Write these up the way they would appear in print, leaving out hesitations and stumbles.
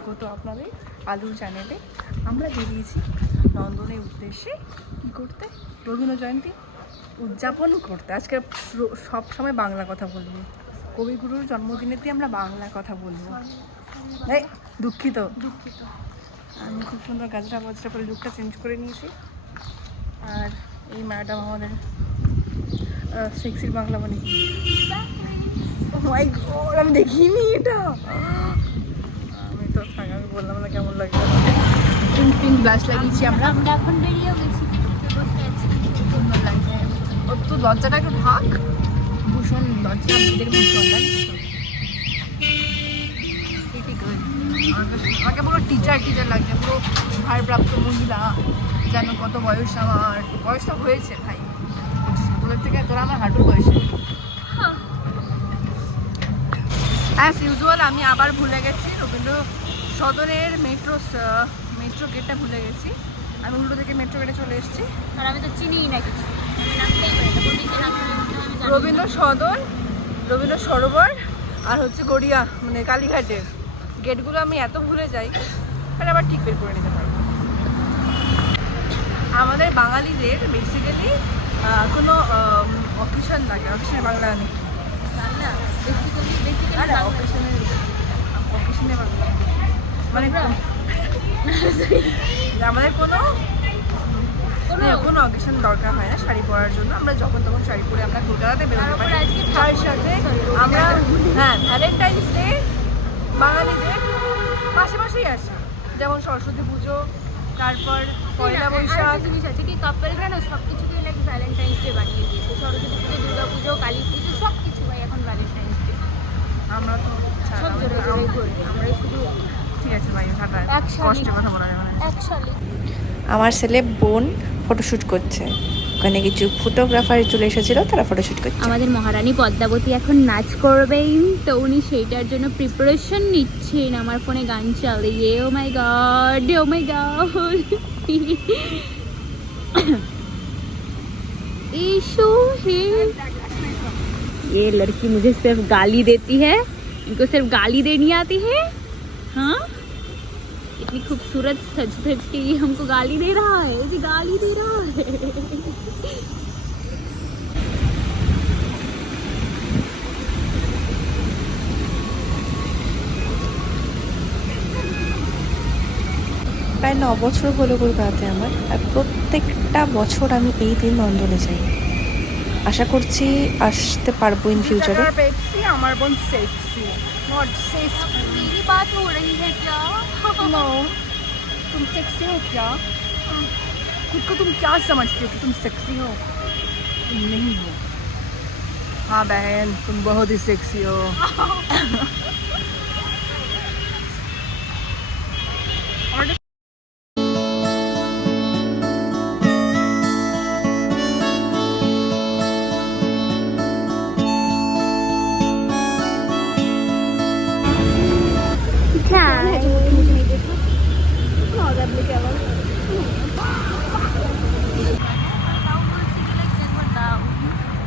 স্বাগত আপনাদের আলুর চ্যানেলে। আমরা বেরিয়েছি নন্দনের উদ্দেশ্যে কী করতে, রবীন্দ্র জয়ন্তী উদযাপন করতে। আজকে সব সময় বাংলা কথা বলবো, কবিগুরুর জন্মদিনেতে আমরা বাংলা কথা বলবো। এই দুঃখিত আমি খুব সুন্দর গাজরা বাজরা পরে লুকটা চেঞ্জ করে নিয়েছি। আর এই ম্যাডাম আমাদের সেক্সির বাংলা মানে কি, মাই গড আমি দেখিনি এটা। আমি তো আমি বললাম না কেমন লাগছে। পিঙ্ক পিঙ্ক ব্লাশ লাগিয়েছি আমরা এখন বেরিয়েও গেছি, বসে আছি, সুন্দর লাগছে। ও তো লজ্জাটা একটু ঢাক, ভীষণ লজ্জা মেয়েদের ভীষণ জানিস তো। আমাকে পুরো টিচার লাগছে, পুরো ভারপ্রাপ্ত মহিলা যেন। কত বয়স আমার, বয়সটা হয়েছে ভাই 25, তোদের থেকে তোরা আমার হাঁটুর বয়সে। অ্যাজ ইউজুয়াল আমি আবার ভুলে গেছি রবীন্দ্র সদনের মেট্রো গেটটা ভুলে গেছি। আমি উল্টো থেকে মেট্রো গেটে চলে এসেছি। আর আমি তো চিনিই না কিছু, রবীন্দ্র সদন, রবীন্দ্র সরোবর আর হচ্ছে গড়িয়া মানে কালীঘাটের গেটগুলো আমি এত ভুলে যাই, আর আবার ঠিক বের করে নিতে পারবো। আমাদের বাঙালিদের বেসিক্যালি কোনো অকেশন লাগে, অকেশনের বাংলা নেই, অকেশনে বাংলা মানে আমাদের কোনো অকেশন দরকার হয় না শাড়ি পরার জন্য। আমরা যখন তখন শাড়ি পরে আমরা কলকাতাতে বেরোতে পারি। তার সাথে আমরা ভ্যালেন্টাইন্স ডে বাঙালিদের পাশাপাশিই আছে, যেমন সরস্বতী পুজো, তারপর পয়লা বৈশাখ। জিনিস আছে কি, কাপলরা না সব কিছুকে নাকি ভ্যালেন্টাইন্স ডে বানিয়ে দিয়েছে। সরস্বতী পুজো, দুর্গা পুজো, কালী পুজো সব কিছু ভাই এখন ভ্যালেন্টাইন্স ডে। আমরা তো সব জোরে জোরে করি, আমরা শুধু ঠিক আছে ভাই, কষ্টের কথা বলা যাবে না। একসাথে আমার ছেলে বোন ফটোশ্যুট করছে, ওখানে কিছু ফটোগ্রাফার চলে এসেছিল, তারা ফটোশ্যুট করছে। আমাদের মহারানী পদ্মাবতী এখন নাচ করবেন, তো উনি সেইটার জন্য প্রিপারেশন নিচ্ছেন। আমার ফোনে গান চালিয়ে, ও মাই গড, ও মাই গড। ईशु है, ये लड़की मुझे सिर्फ गाली देती है, इनको सिर्फ गाली देनी आती है। हाँ, इतनी खूबसूरत सज धज के ये हमको गाली दे रहा है, ये गाली दे रहा है। প্রায় 9 বছর হলো কলকাতাতে আমার, আর প্রত্যেকটা বছর আমি এই দিন নন্দনে যাই। আশা করছি আসতে পারবো ইন ফিউচারে। পেপসি আমার বোন সেক্সি, নট সেক্সি। मेरी बात हो रही है क्या? नो, तुम सेक्सी हो क्या? खुद को तुम क्या समझती हो कि तुम सेक्सी हो? तुम नहीं हो। हाँ बहन, तुम बहुत ही सेक्सी हो।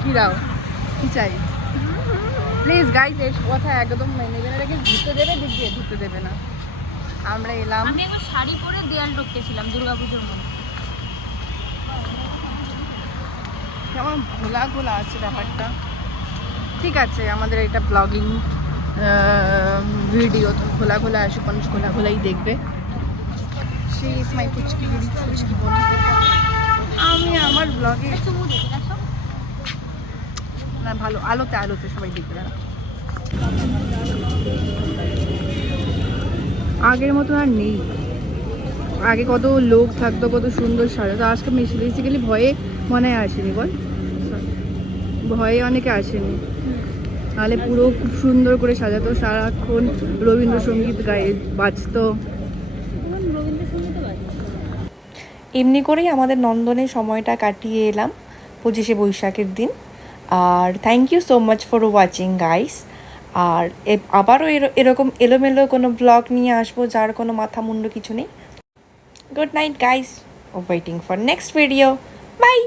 কি দাও, কি চাই? প্লিজ গাইজ, এর কথা একদম নেবে না, রেখে ঢুকতে দেবে, দিক দিয়ে ঢুকতে দেবে না। আমরা এলাম, আমি একবার শাড়ি পরে দেয়াল টপকেছিলাম দুর্গাপুজোর মধ্যে। কেমন ঘোলা ঘোলা আছে ব্যাপারটা। ঠিক আছে, আমাদের এটা ব্লগিং ভিডিও, তো খোলা খোলা আসে, মানুষ খোলা খোলাই দেখবে। সে ইজ মাই পুচকি বলি। আমি আমার ব্লগে না, ভালো আলোতে আলোতে সবাই দেখবে না। আগের মতো আর নেই, আগে কত লোক থাকতো, কত সুন্দর সাজা। তো আজকে বেসিক্যালি ভয়ে মনে হয় আসেনি, বল ভয়ে অনেকে আসেনি, নাহলে পুরো খুব সুন্দর করে সাজাতো, সারাক্ষণ রবীন্দ্রসঙ্গীত গায়ে বাজতো। এমনি করেই আমাদের নন্দনে সময়টা কাটিয়ে এলাম 25শে বৈশাখের দিন। আর thank you so much for watching guys. আর আবারও এরকম এলোমেলো কোনো ব্লগ নিয়ে আসবো যার কোনো মাথা মুন্ডু কিছু নেই। Good night guys, waiting for next video, by.